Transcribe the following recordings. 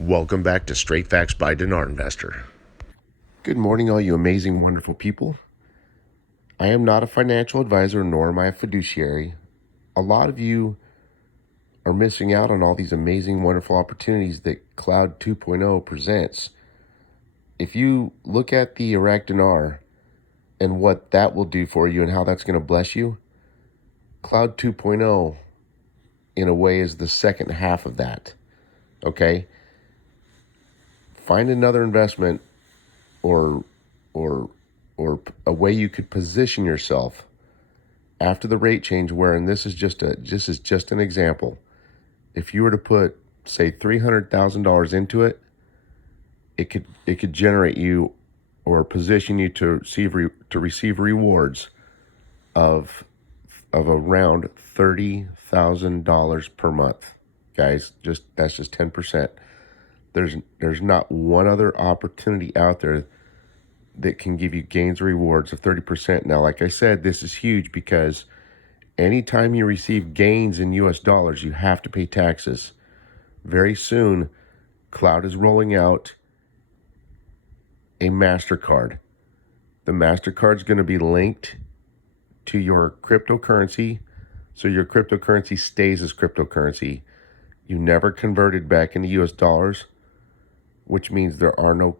Welcome back to Straight Facts by Dinar Investor. Good morning, all you amazing, wonderful people. I am not a financial advisor, nor am I a fiduciary. A lot of you are missing out on all these amazing, wonderful opportunities that Cloud 2.0 presents. If you look at the Iraq Dinar and what that will do for you and how that's going to bless you, Cloud 2.0, in a way, is the second half of that. Okay? Find another investment or a way you could position yourself after the rate change, wherein this is just an example. If you were to put, say, $300,000 into it, it could generate you or position you to receive rewards of around $30,000 per month. Guys, that's just 10%. There's not one other opportunity out there that can give you gains or rewards of 30%. Now, like I said, this is huge because anytime you receive gains in US dollars, you have to pay taxes. Very soon, Cloud is rolling out a MasterCard. The MasterCard is going to be linked to your cryptocurrency, so your cryptocurrency stays as cryptocurrency. You never converted back into US dollars, which means there are no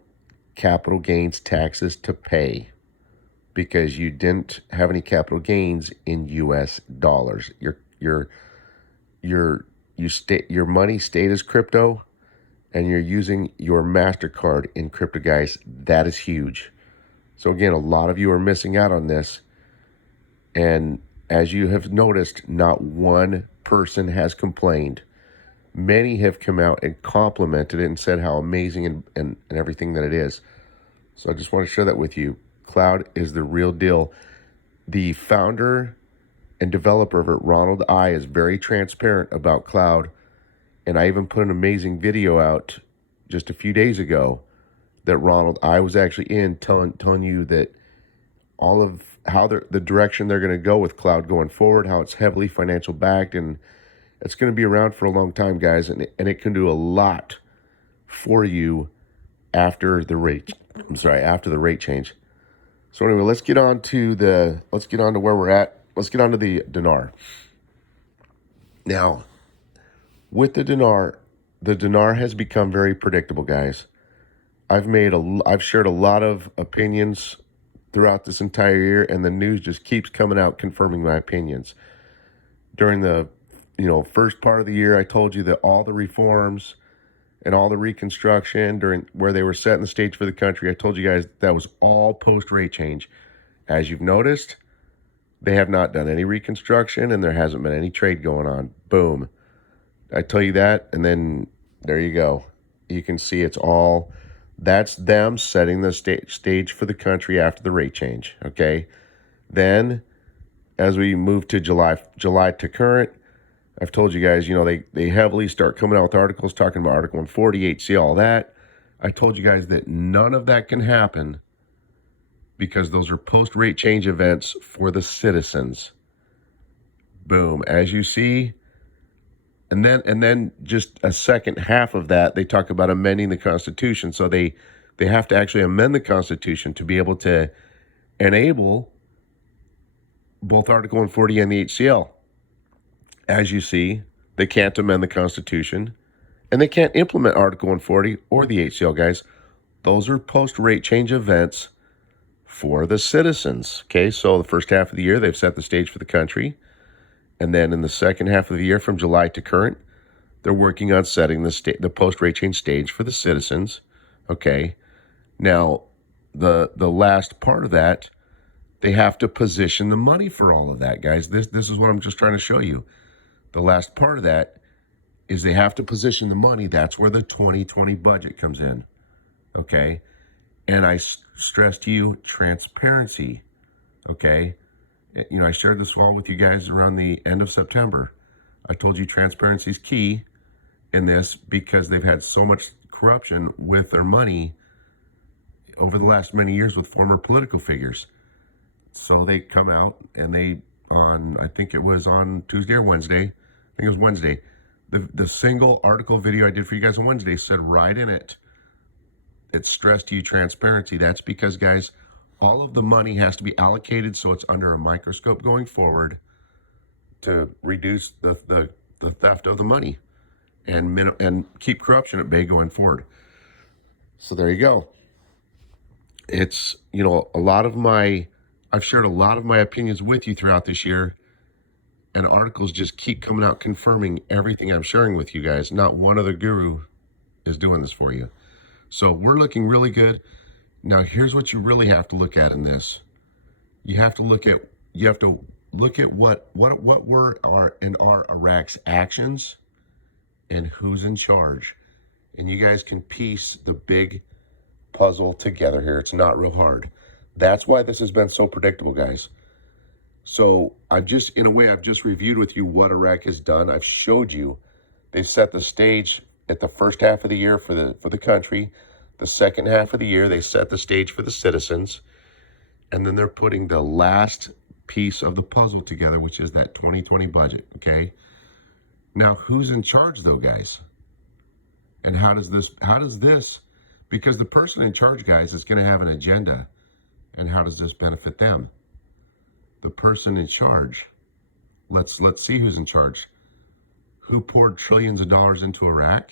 capital gains taxes to pay because you didn't have any capital gains in US dollars. Your money stayed as crypto, and you're using your MasterCard in crypto, guys. That is huge. So again, a lot of you are missing out on this, and as you have noticed, not one person has complained. Many have come out and complimented it and said how amazing and everything that it is. So I just want to share that with you. Cloud is the real deal. The founder and developer of it, Ronald I, is very transparent about Cloud. And I even put an amazing video out just a few days ago that Ronald I was actually in, telling you that all of how the direction they're going to go with Cloud going forward, how it's heavily financial backed, and it's going to be around for a long time, guys, and it can do a lot for you after the rate change. So anyway, let's get on to where we're at. Let's get on to the dinar. Now, with the dinar has become very predictable, guys. I've shared a lot of opinions throughout this entire year, and the news just keeps coming out confirming my opinions. During the first part of the year, I told you that all the reforms and all the reconstruction during where they were setting the stage for the country, I told you guys that was all post-rate change. As you've noticed, they have not done any reconstruction, and there hasn't been any trade going on. Boom. I tell you that, and then there you go. You can see that's them setting the stage for the country after the rate change, okay? Then, as we move to July to current, I've told you guys, they heavily start coming out with articles talking about Article 148, see all that. I told you guys that none of that can happen because those are post-rate change events for the citizens. Boom. As you see, and then just a second half of that, they talk about amending the Constitution. So they have to actually amend the Constitution to be able to enable both Article 140 and the HCL. As you see, they can't amend the Constitution, and they can't implement Article 140 or the HCL, guys. Those are post-rate change events for the citizens, okay? So the first half of the year, they've set the stage for the country, and then in the second half of the year, from July to current, they're working on setting the post-rate change stage for the citizens, okay? Now, the last part of that, they have to position the money for all of that, guys. This is what I'm just trying to show you. The last part of that is they have to position the money. That's where the 2020 budget comes in, okay? And I stress to you transparency, okay? I shared this all with you guys around the end of September. I told you transparency is key in this because they've had so much corruption with their money over the last many years with former political figures. So they come out and I think it was on Tuesday or Wednesday, I think it was Wednesday, The single article video I did for you guys on Wednesday said right in it, it stressed to you transparency. That's because, guys, all of the money has to be allocated so it's under a microscope going forward to reduce the theft of the money and keep corruption at bay going forward. So there you go. It's, you know, I've shared a lot of my opinions with you throughout this year, and articles just keep coming out confirming everything I'm sharing with you guys. Not one other guru is doing this for you. So we're looking really good. Now, here's what you really have to look at in this. You have to look at what were our Iraq's actions and who's in charge. And you guys can piece the big puzzle together here. It's not real hard. That's why this has been so predictable, guys. So I've just reviewed with you what Iraq has done. I've showed you they set the stage at the first half of the year for the country. The second half of the year, they set the stage for the citizens. And then they're putting the last piece of the puzzle together, which is that 2020 budget, okay? Now, who's in charge, though, guys? And how does this, because the person in charge, guys, is going to have an agenda. And how does this benefit them? The person in charge, let's see who's in charge. Who poured trillions of dollars into Iraq?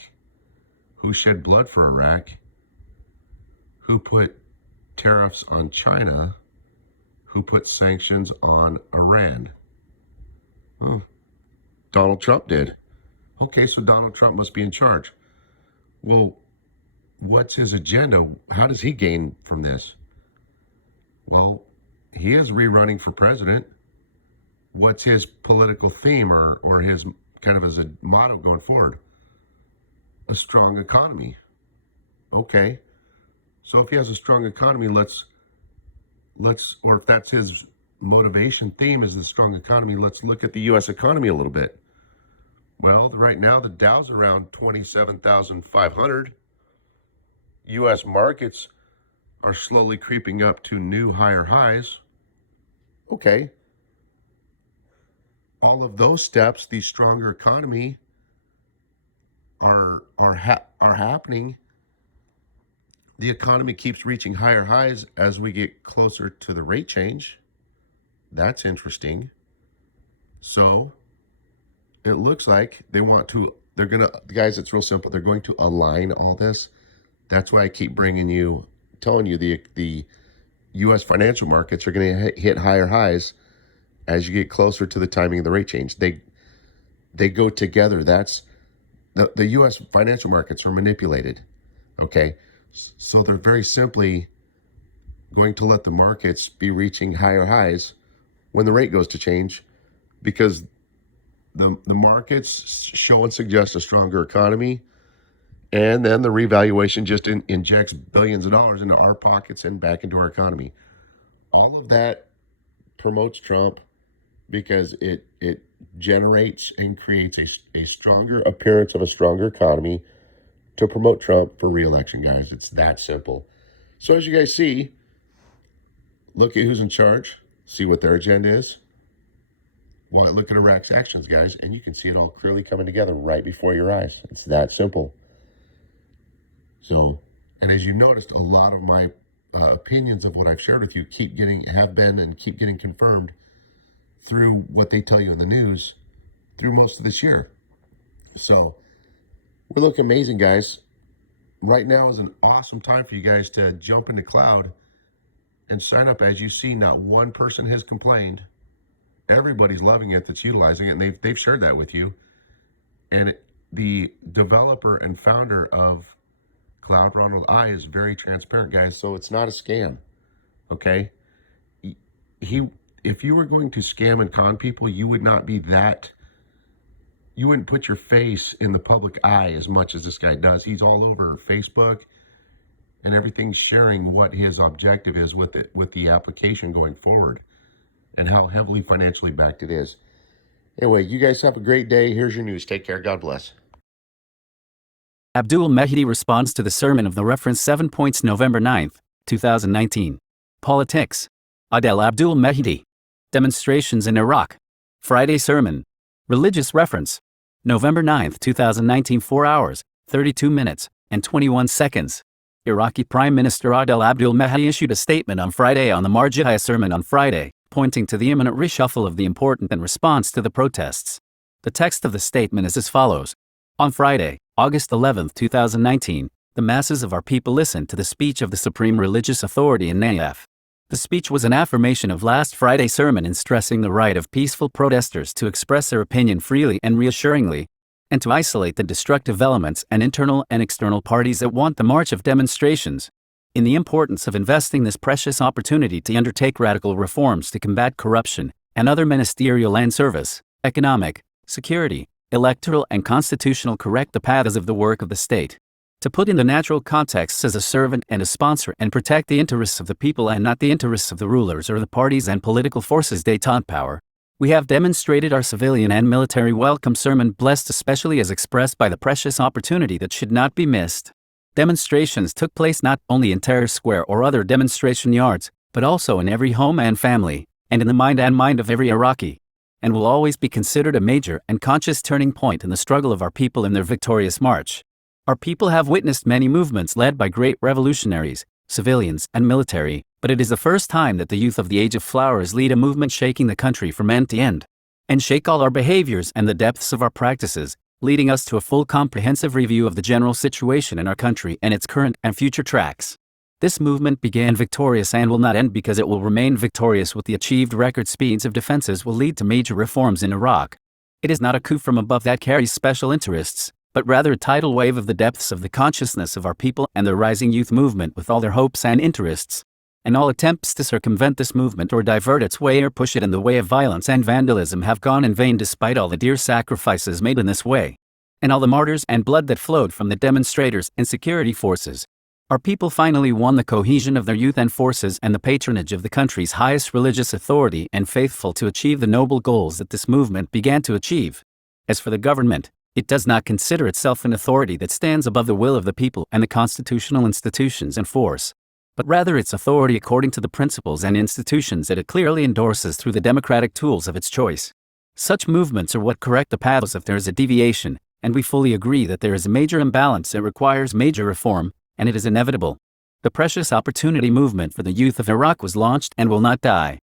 Who shed blood for Iraq? Who put tariffs on China? Who put sanctions on Iran? Oh, Donald Trump did. Okay, so Donald Trump must be in charge. Well, what's his agenda? How does he gain from this? Well, he is rerunning for president. What's his political theme or his kind of as a motto going forward? A strong economy. Okay. So if he has a strong economy, or if that's his motivation theme is the strong economy, let's look at the U.S. economy a little bit. Well, right now the Dow's around 27,500. U.S. markets are slowly creeping up to new higher highs. Okay. All of those steps, the stronger economy, are happening. The economy keeps reaching higher highs as we get closer to the rate change. That's interesting. So it looks like guys, it's real simple. They're going to align all this. That's why I keep telling you the U.S. financial markets are going to hit higher highs as you get closer to the timing of the rate change. They go together. That's the U.S. financial markets are manipulated. Okay. So they're very simply going to let the markets be reaching higher highs when the rate goes to change, because the markets show and suggest a stronger economy, and then the revaluation just injects billions of dollars into our pockets and back into our economy. All of that promotes Trump because it generates and creates a stronger appearance of a stronger economy to promote Trump for re-election, guys. It's that simple. So as you guys see, look at who's in charge, see what their agenda is. Well, look at Iraq's actions, guys, and you can see it all clearly coming together right before your eyes. It's that simple. So, and as you noticed, a lot of my opinions of what I've shared with you keep getting confirmed through what they tell you in the news through most of this year. So we look amazing, guys. Right now is an awesome time for you guys to jump into cloud and sign up. As you see, not one person has complained. Everybody's loving it that's utilizing it, and they've shared that with you. And the developer and founder of Cloud, Ronald I, is very transparent, guys. So it's not a scam, okay? If you were going to scam and con people, you would not be that. You wouldn't put your face in the public eye as much as this guy does. He's all over Facebook and everything's sharing what his objective is with the application going forward and how heavily financially backed it is. Anyway, you guys have a great day. Here's your news. Take care. God bless. Abdul Mehdi responds to the sermon of the Reference 7 Points, November 9, 2019. Politics. Adel Abdul Mehdi. Demonstrations in Iraq. Friday sermon. Religious reference. November 9, 2019, 4 hours, 32 minutes, and 21 seconds. Iraqi Prime Minister Adel Abdul Mahdi issued a statement on Friday on the Marjah sermon on Friday, pointing to the imminent reshuffle of the important in response to the protests. The text of the statement is as follows. On Friday, August 11, 2019, the masses of our people listened to the speech of the Supreme Religious Authority in Naif. The speech was an affirmation of last Friday's sermon in stressing the right of peaceful protesters to express their opinion freely and reassuringly, and to isolate the destructive elements and internal and external parties that want the march of demonstrations, in the importance of investing this precious opportunity to undertake radical reforms to combat corruption and other ministerial and service, economic, security, electoral and constitutional correct the paths of the work of the state. To put in the natural context as a servant and a sponsor and protect the interests of the people and not the interests of the rulers or the parties and political forces détente power, we have demonstrated our civilian and military welcome sermon blessed especially as expressed by the precious opportunity that should not be missed. Demonstrations took place not only in Tahrir Square or other demonstration yards, but also in every home and family, and in the mind of every Iraqi, and will always be considered a major and conscious turning point in the struggle of our people in their victorious march. Our people have witnessed many movements led by great revolutionaries, civilians, and military, but it is the first time that the youth of the Age of Flowers lead a movement shaking the country from end to end, and shake all our behaviors and the depths of our practices, leading us to a full comprehensive review of the general situation in our country and its current and future tracks. This movement began victorious and will not end because it will remain victorious with the achieved record speeds of defenses will lead to major reforms in Iraq. It is not a coup from above that carries special interests, but rather a tidal wave of the depths of the consciousness of our people and the rising youth movement with all their hopes and interests. And all attempts to circumvent this movement or divert its way or push it in the way of violence and vandalism have gone in vain despite all the dear sacrifices made in this way, and all the martyrs and blood that flowed from the demonstrators and security forces. Our people finally won the cohesion of their youth and forces and the patronage of the country's highest religious authority and faithful to achieve the noble goals that this movement began to achieve. As for the government, it does not consider itself an authority that stands above the will of the people and the constitutional institutions and force, but rather its authority according to the principles and institutions that it clearly endorses through the democratic tools of its choice. Such movements are what correct the paths if there is a deviation, and we fully agree that there is a major imbalance that requires major reform, and it is inevitable. The precious opportunity movement for the youth of Iraq was launched and will not die.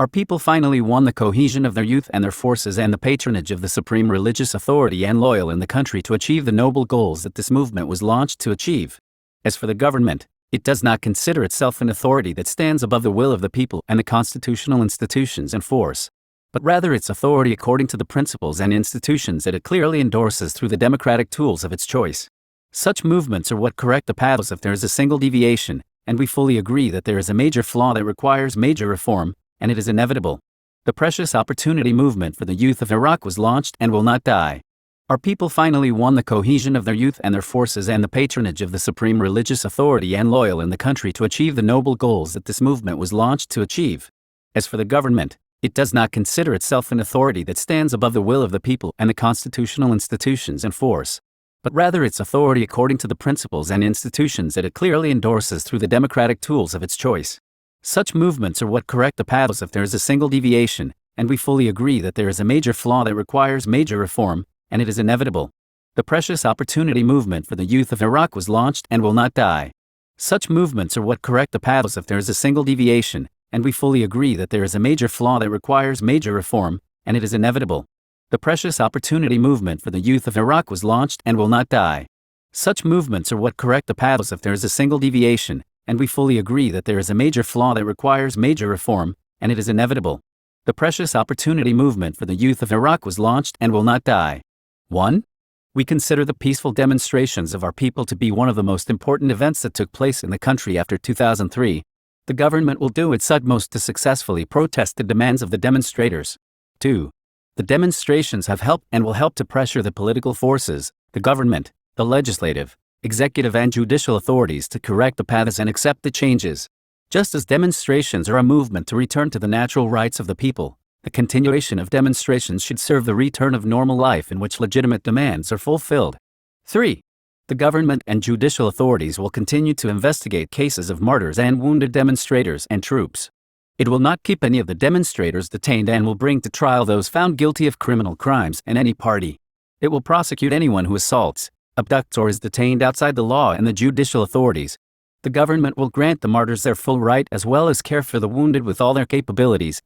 Our people finally won the cohesion of their youth and their forces and the patronage of the supreme religious authority and loyal in the country to achieve the noble goals that this movement was launched to achieve. As for the government, it does not consider itself an authority that stands above the will of the people and the constitutional institutions and force, but rather its authority according to the principles and institutions that it clearly endorses through the democratic tools of its choice. Such movements are what correct the paths if there is a single deviation, and we fully agree that there is a major flaw that requires major reform, and it is inevitable. The precious opportunity movement for the youth of Iraq was launched and will not die. Our people finally won the cohesion of their youth and their forces and the patronage of the supreme religious authority and loyal in the country to achieve the noble goals that this movement was launched to achieve. As for the government, it does not consider itself an authority that stands above the will of the people and the constitutional institutions and force, but rather its authority according to the principles and institutions that it clearly endorses through the democratic tools of its choice. Such movements are what correct the paths if there is a single deviation, and we fully agree that there is a major flaw that requires major reform, and it is inevitable. The precious opportunity movement for the youth of Iraq was launched and will not die. Such movements are what correct the paths if there is a single deviation, and we fully agree that there is a major flaw that requires major reform, and it is inevitable. The precious opportunity movement for the youth of Iraq was launched and will not die. Such movements are what correct the paths if there is a single deviation, and we fully agree that there is a major flaw that requires major reform, and it is inevitable. The precious opportunity movement for the youth of Iraq was launched and will not die. 1. We consider the peaceful demonstrations of our people to be one of the most important events that took place in the country after 2003. The government will do its utmost to successfully protest the demands of the demonstrators. 2. The demonstrations have helped and will help to pressure the political forces, the government, the legislative, executive and judicial authorities to correct the paths and accept the changes. Just as demonstrations are a movement to return to the natural rights of the people, the continuation of demonstrations should serve the return of normal life in which legitimate demands are fulfilled. 3. The government and judicial authorities will continue to investigate cases of martyrs and wounded demonstrators and troops. It will not keep any of the demonstrators detained and will bring to trial those found guilty of criminal crimes in any party. It will prosecute anyone who assaults, abducts, or is detained outside the law and the judicial authorities. The government will grant the martyrs their full right as well as care for the wounded with all their capabilities.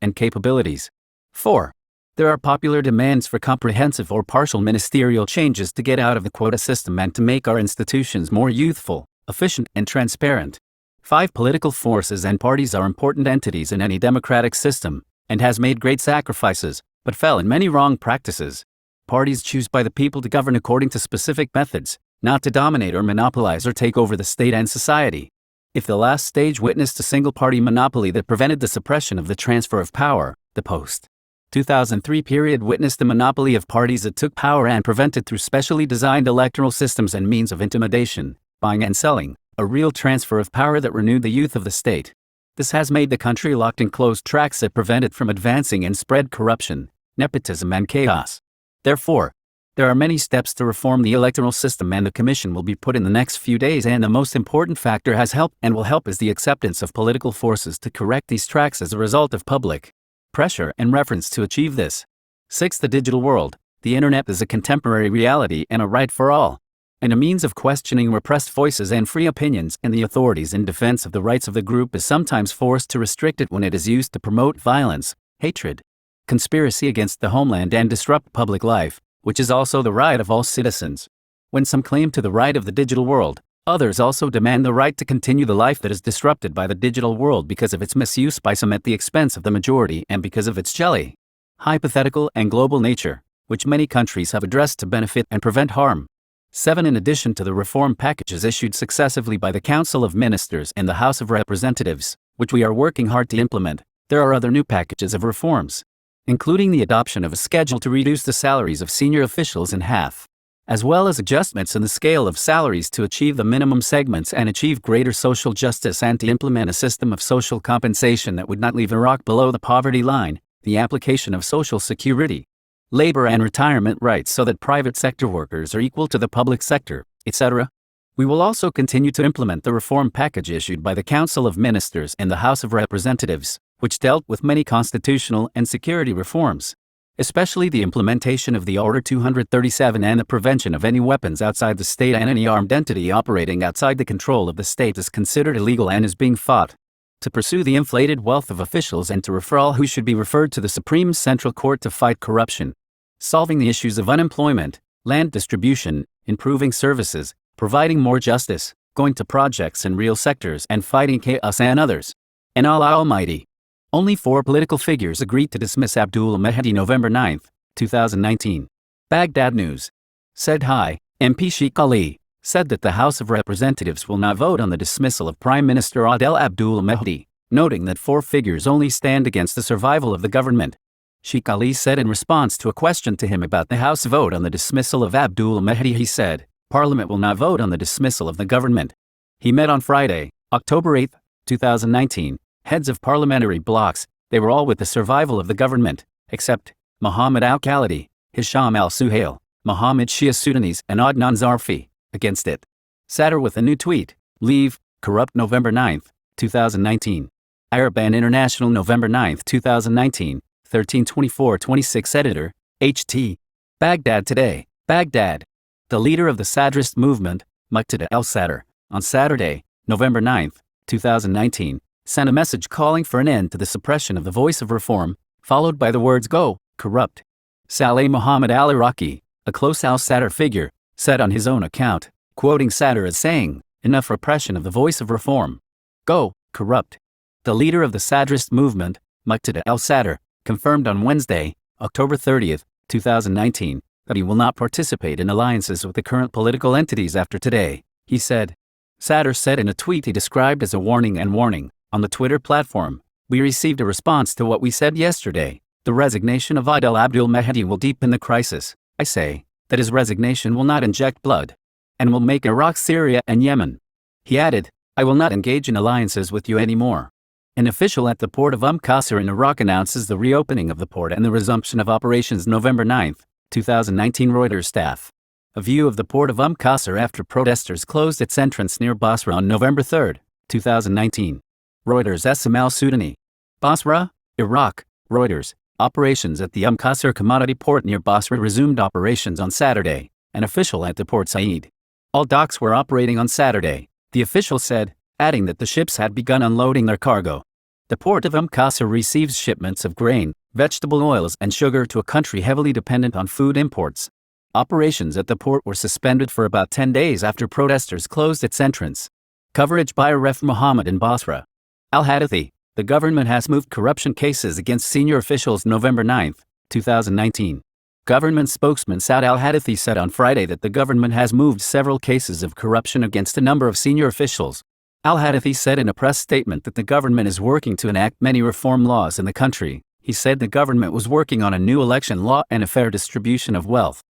4. There are popular demands for comprehensive or partial ministerial changes to get out of the quota system and to make our institutions more youthful, efficient, and transparent. 5. Political forces and parties are important entities in any democratic system, and has made great sacrifices, but fell in many wrong practices. Parties choose by the people to govern according to specific methods, not to dominate or monopolize or take over the state and society. If the last stage witnessed a single-party monopoly that prevented the suppression of the transfer of power, the post-2003 period witnessed the monopoly of parties that took power and prevented through specially designed electoral systems and means of intimidation, buying and selling, a real transfer of power that renewed the youth of the state. This has made the country locked in closed tracks that prevent it from advancing and spread corruption, nepotism, and chaos. Therefore, there are many steps to reform the electoral system, and the commission will be put in the next few days, and the most important factor has helped and will help is the acceptance of political forces to correct these tracks as a result of public pressure and reference to achieve this. 6. The digital world. The internet is a contemporary reality and a right for all, and a means of questioning repressed voices and free opinions, and the authorities in defense of the rights of the group is sometimes forced to restrict it when it is used to promote violence, hatred, conspiracy against the homeland, and disrupt public life, which is also the right of all citizens. When some claim to the right of the digital world, others also demand the right to continue the life that is disrupted by the digital world because of its misuse by some at the expense of the majority and because of its jelly, hypothetical, and global nature, which many countries have addressed to benefit and prevent harm. 7. In addition to the reform packages issued successively by the Council of Ministers and the House of Representatives, which we are working hard to implement, there are other new packages of reforms, including the adoption of a schedule to reduce the salaries of senior officials in half, as well as adjustments in the scale of salaries to achieve the minimum segments and achieve greater social justice, and to implement a system of social compensation that would not leave Iraq below the poverty line, the application of social security, labor and retirement rights so that private sector workers are equal to the public sector, etc. We will also continue to implement the reform package issued by the Council of Ministers and the House of Representatives, which dealt with many constitutional and security reforms, especially the implementation of the Order 237 and the prevention of any weapons outside the state, and any armed entity operating outside the control of the state is considered illegal and is being fought. To pursue the inflated wealth of officials and to refer all who should be referred to the Supreme Central Court to fight corruption. Solving the issues of unemployment, land distribution, improving services, providing more justice, going to projects in real sectors, and fighting chaos and others. And Allah Almighty. Only 4 political figures agreed to dismiss Abdul Mahdi November 9, 2019. Baghdad News. Said Hi, MP Sheikh Ali, said that the House of Representatives will not vote on the dismissal of Prime Minister Adel Abdul Mahdi, noting that 4 figures only stand against the survival of the government. Sheikh Ali said in response to a question to him about the House vote on the dismissal of Abdul Mahdi, he said, Parliament will not vote on the dismissal of the government. He met on Friday, October 8, 2019, heads of parliamentary blocs. They were all with the survival of the government, except Mohammed Al-Khalidi, Hisham Al-Suhail, Mohammed Shia Sudanese, and Adnan Zarfi, against it. Sadr with a new tweet, Leave, Corrupt November 9, 2019. Arab and International November 9, 2019, 13/24/26 Editor, HT. Baghdad Today, Baghdad. The leader of the Sadrist movement, Muqtada al-Sadr, on Saturday, November 9, 2019, sent a message calling for an end to the suppression of the voice of reform, followed by the words Go, corrupt. Saleh Muhammad al-Iraqi, a close al-Sadr figure, said on his own account, quoting Sadr as saying, Enough repression of the voice of reform. Go, corrupt. The leader of the Sadrist movement, Muqtada al-Sadr, confirmed on Wednesday, October 30, 2019, that he will not participate in alliances with the current political entities after today, he said. Sadr said in a tweet he described as a warning on the Twitter platform, We received a response to what we said yesterday. The resignation of Adel Abdul Mahdi will deepen the crisis. I say that his resignation will not inject blood and will make Iraq, Syria, and Yemen. He added, I will not engage in alliances with you anymore. An official at the port of Qasr in Iraq announces the reopening of the port and the resumption of operations November 9, 2019. Reuters staff. A view of the port of Qasr after protesters closed its entrance near Basra on November 3, 2019. Reuters. Esam al-Sudani. Basra, Iraq. Reuters. Operations at the Qasr commodity port near Basra resumed operations on Saturday, an official at the port said. All docks were operating on Saturday, the official said, adding that the ships had begun unloading their cargo. The port of Qasr receives shipments of grain, vegetable oils and sugar to a country heavily dependent on food imports. Operations at the port were suspended for about 10 days after protesters closed its entrance. Coverage by Aref Mohammed in Basra. Al-Hadathi, the government has moved corruption cases against senior officials November 9, 2019. Government spokesman Saud Al-Hadathi said on Friday that the government has moved several cases of corruption against a number of senior officials. Al-Hadathi said in a press statement that the government is working to enact many reform laws in the country. He said the government was working on a new election law and a fair distribution of wealth.